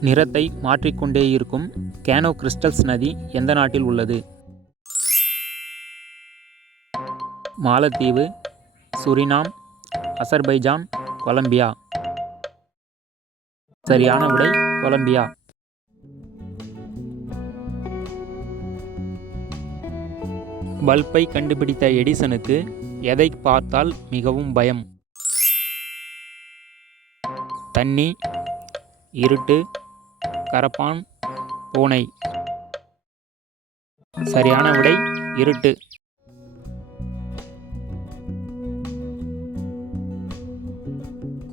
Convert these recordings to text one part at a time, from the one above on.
நிறத்தை மாற்றிக்கொண்டே இருக்கும் canoe crystals நதி எந்த நாட்டில் உள்ளது? மாலத்தீவு, சுரினாம், அசர்பைஜான், கொலம்பியா. சரியான விடை கொலம்பியா. பல்பை கண்டுபிடித்த எடிசனுக்கு எதை பார்த்தால் மிகவும் பயம்? தண்ணி, இருட்டு, கரப்பான், பூனை. சரியான விடை இருட்டு.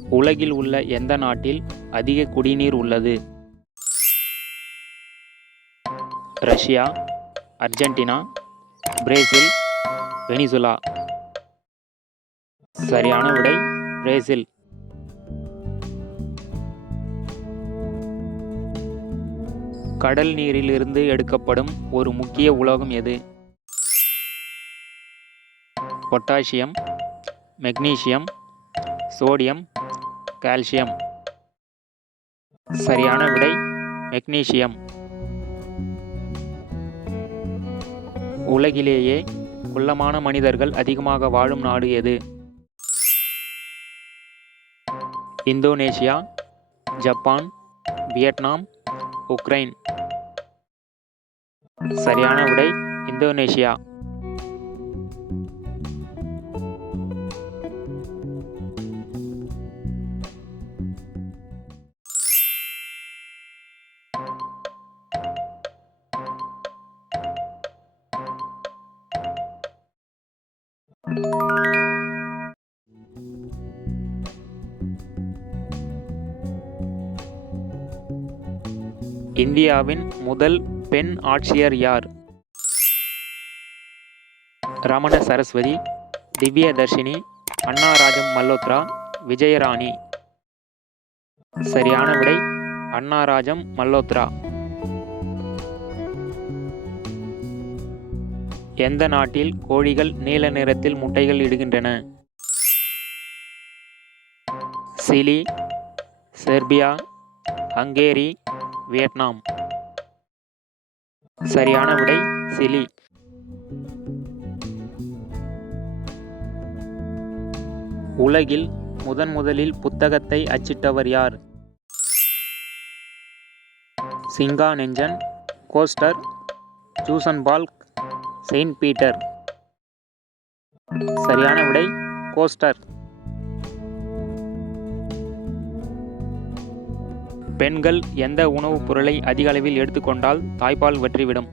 உலகில் உள்ள எந்த நாட்டில் அதிக குடிநீர் உள்ளது? Russia, Argentina, Brazil, Venezuela. சரியான விடை பிரேசில். கடல் நீரிலிருந்து எடுக்கப்படும் ஒரு முக்கிய உலோகம் எது? Potassium, magnesium, sodium, calcium. சரியான விடை மெக்னீசியம். உலகிலேயே குள்ளமான மனிதர்கள் அதிகமாக வாழும் நாடு எது? Indonesia, Japan, Vietnam, Ukraine. சரியான விடை இந்தோனேசியா. இந்தியாவின் முதல் பெண் ஆட்சியர் யார்? ரமண சரஸ்வதி, திவ்யதர்ஷினி, அன்னாராஜம் மல்ஹோத்ரா, விஜயராணி. சரியான விடை அன்னாராஜம் மல்ஹோத்ரா. எந்த நாட்டில் கோழிகள் நீல நிறத்தில் முட்டைகள் இடுகின்றன? Chile, Serbia, Hungary, Vietnam. சரியான விடை சிலி. உலகில் முதலில் புத்தகத்தை அச்சிட்டவர் யார்? சிங்கா நெஞ்சன், கோஸ்டர், ஜூசன் பால்க், செயின்ட் பீட்டர். சரியான விடை கோஸ்டர். பெண்கள் எந்த உணவுப் பொருளை அதிக அளவில் எடுத்துக்கொண்டால் தாய்ப்பால் வற்றிவிடும்?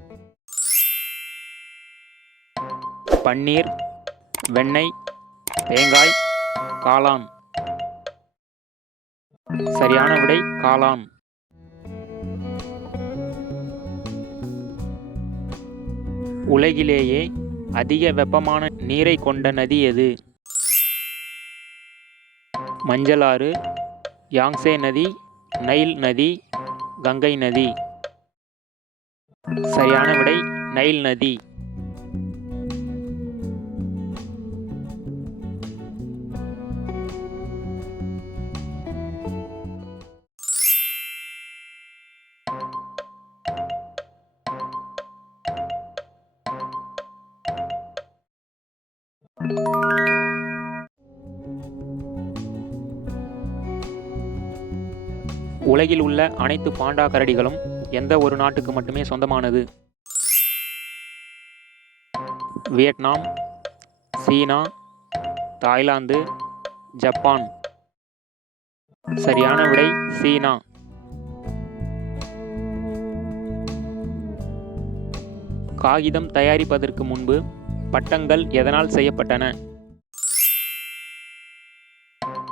பன்னீர், வெண்ணெய், தேங்காய், காளான். சரியான விடை காளான். உலகிலேயே அதிக வெப்பமான நீரை கொண்ட நதி எது? மஞ்சள் ஆறு, யாங்சே நதி, நைல் நதி, கங்கை நதி. சரியான விடை நைல் நதி. உலகில் உள்ள அனைத்து பாண்டா கரடிகளும் எந்த ஒரு நாட்டுக்கு மட்டுமே சொந்தமானது? வியட்நாம், சீனா, தாய்லாந்து, ஜப்பான். சரியான விடை சீனா. காகிதம் தயாரிப்பதற்கு முன்பு பட்டங்கள் எதனால் செய்யப்பட்டன?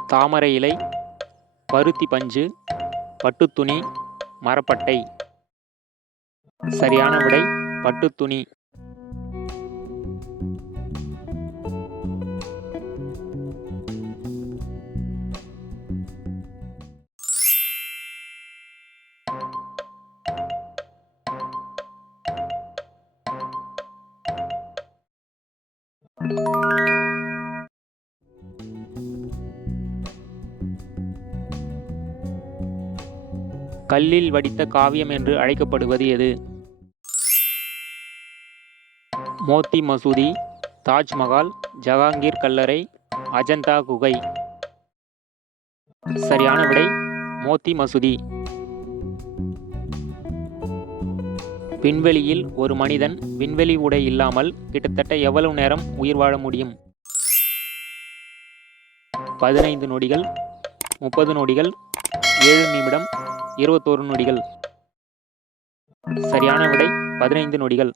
தாமரை இலை, பருத்தி பஞ்சு, பட்டுத்துணி, மரப்பட்டை. சரியான விடை பட்டுத்துணி. கல்லில் வடித்த காவியம் என்று அழைக்கப்படுவது எது? மோத்தி மசூதி, தாஜ்மஹால், ஜஹாங்கீர் கல்லறை, அஜந்தா குகை. சரியான விடை மோத்தி மசூதி. விண்வெளியில் ஒரு மனிதன் விண்வெளி உடை இல்லாமல் கிட்டத்தட்ட எவ்வளவு நேரம் உயிர் வாழ முடியும்? 15 நொடிகள், 30 நொடிகள், 7 நிமிடம், 21 நொடிகள். சரியான விடை 15 நொடிகள்.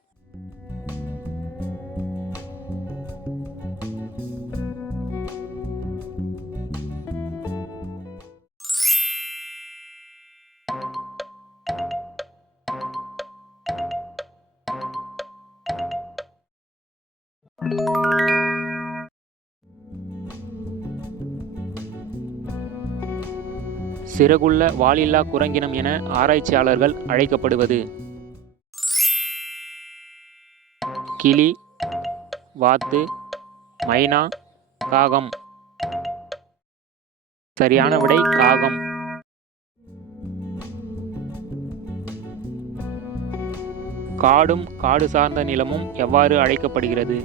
சிறகுள்ள வாலில்லா குரங்கினம் என ஆராய்ச்சியாளர்கள் அழைக்கப்படுவது? கிளி, வாத்து, மைனா, காகம். சரியான விடை காகம். காடும் காடு சார்ந்த நிலமும் எவ்வாறு அழைக்கப்படுகிறது?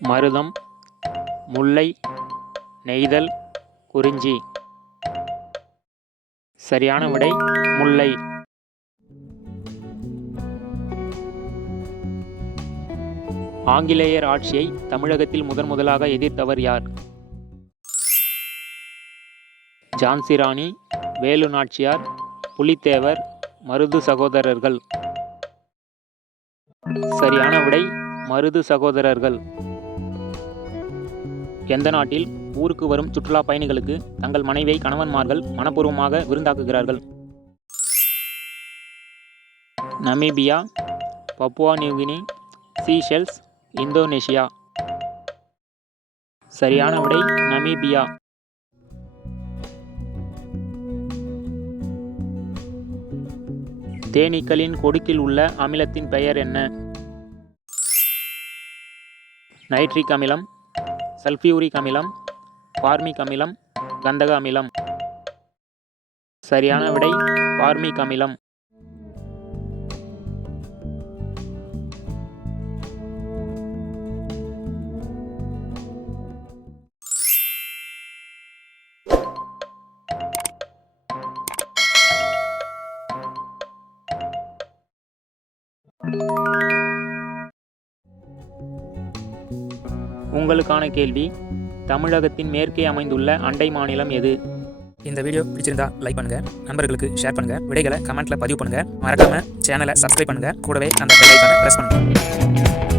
மருதம், முல்லை, நெய்தல், குறிஞ்சி. சரியான விடை முல்லை. ஆங்கிலேயர் ஆட்சியை தமிழகத்தில் முதலாக எதிர்த்தவர் யார்? ஜான்சி ராணி, வேலு நாச்சியார், புலித்தேவர், மருது சகோதரர்கள். சரியான விடை மருது சகோதரர்கள். எந்த நாட்டில் ஊருக்கு வரும் சுற்றுலா பயணிகளுக்கு தங்கள் மனைவியை கணவன்மார்கள் மனப்பூர்வமாக விருந்தாக்குகிறார்கள்? Namibia, Papua New Guinea, Seychelles, Indonesia. சரியான விடை நமீபியா. தேனீக்களின் கொடுக்கில் உள்ள அமிலத்தின் பெயர் என்ன? நைட்ரிக் அமிலம், சல்ஃபியூரிக் அமிலம், பார்மிக் அமிலம், கந்தக அமிலம். சரியான விடை பார்மிக் அமிலம். உங்களுக்கான கேள்வி, தமிழகத்தின் மேற்கே அமைந்துள்ள அண்டை மாநிலம் எது? இந்த வீடியோ பிடிச்சிருந்தா லைக் பண்ணுங்க, நண்பர்களுக்கு ஷேர் பண்ணுங்க, விடைகளை கமெண்ட்ல பதிவு பண்ணுங்க, மறக்காம சேனலை சப்ஸ்கிரைப் பண்ணுங்க, கூடவே அந்த பெல் ஐகானை பிரஸ் பண்ணுங்க.